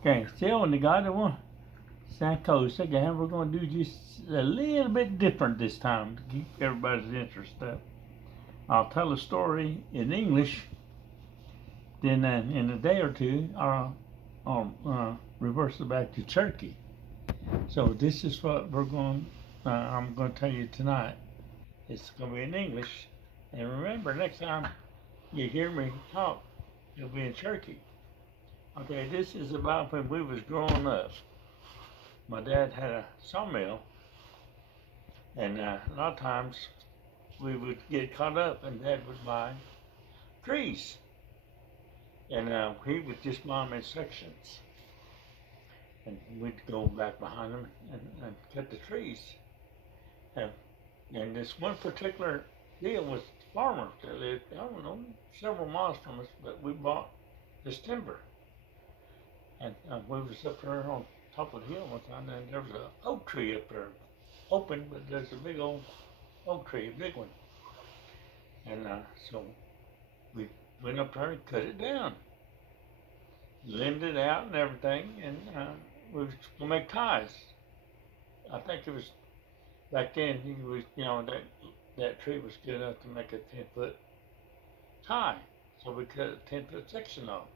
Okay, still in the garden one. Sanko, second half, we're going to do just a little bit different this time to keep everybody's interest up. I'll tell a story in English, then in a day or two, I'll reverse it back to Turkey. So this is what I'm going to tell you tonight. It's going to be in English. And remember, next time you hear me talk, it'll be in Turkey. Okay, this is about when we was growing up. My dad had a sawmill, and a lot of times we would get caught up, and Dad would buy trees, and he would just buy them in sections, and we'd go back behind them and cut the trees. And, and this one particular deal was farmers that lived, I don't know, several miles from us, but we bought this timber, and we was up there on top of the hill one time, and there was an oak tree up there, open, but there's a big old oak tree, a big one. And so we went up there and cut it down, limbed it out and everything, and we was gonna make ties. I think it was back then. He was, that tree was good enough to make a 10-foot tie, so we cut a 10-foot section off.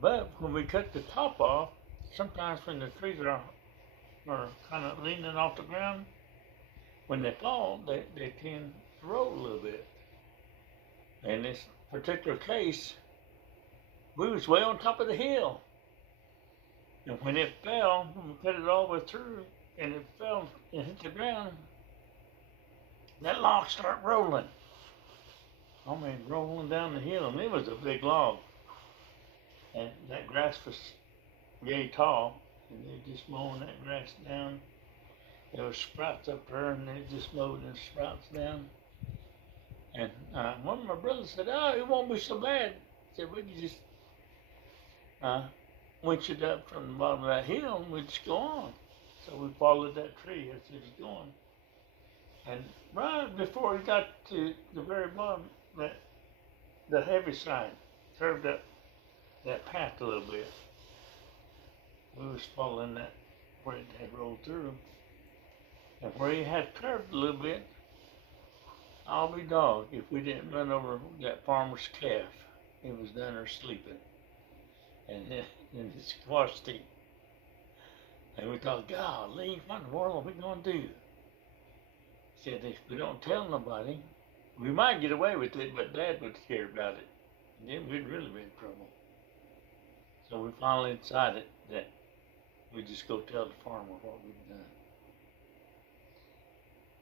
But when we cut the top off, sometimes when the trees are kind of leaning off the ground, when they fall, they tend to roll a little bit. In this particular case, we was way on top of the hill. And when it fell, when we cut it all the way through, and it fell and hit the ground, that log started rolling. I mean, rolling down the hill, and it was a big log. And that grass was yay tall, and they just mowing that grass down. There was sprouts up there, and they just mowed the sprouts down. And one of my brothers said, "Oh, it won't be so bad." He said, "We can just winch it up from the bottom of that hill and we just go on." So we followed that tree as it was going. And right before we got to the very bottom, the heavy side curved up that path a little bit. We was following that where it had rolled through. And where it had curved a little bit, I'll be dogged if we didn't run over that farmer's calf. He was down there sleeping. And in his squash team. And we thought, golly, what in the world are we going to do? He said, if we don't tell nobody, we might get away with it, but Dad was scared about it. And then we'd really be in trouble. So we finally decided that we'd just go tell the farmer what we'd done.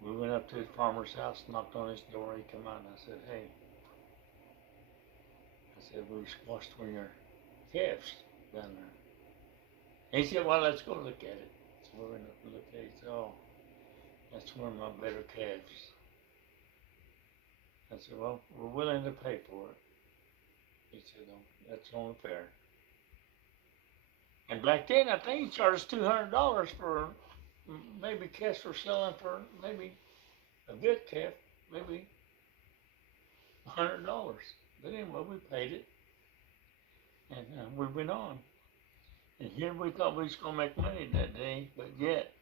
We went up to the farmer's house, knocked on his door. He came out and I said, "Hey," I said, "we squashed one of your calves down there." And he said, "Well, let's go look at it." So we went up and looked at it. He said, "Oh, that's one of my better calves." I said, "Well, we're willing to pay for it." He said, "No, that's only fair." And back then, I think he charged $200 for maybe calves were selling for maybe a good calf, maybe $100. But anyway, we paid it, and we went on. And here we thought we was gonna make money that day, but yet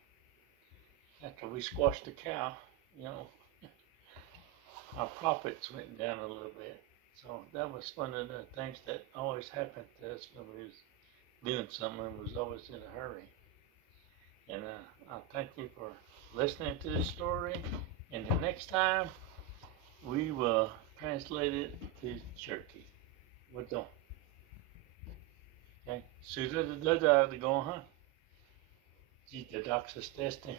after we squashed the cow, you know, our profits went down a little bit. So that was one of the things that always happened to us when we was doing something and was always in a hurry. And I thank you for listening to this story. And the next time we will translate it to Cherokee. What don't? Okay. Suda da da da da go, huh? Gee, the doctor's testing.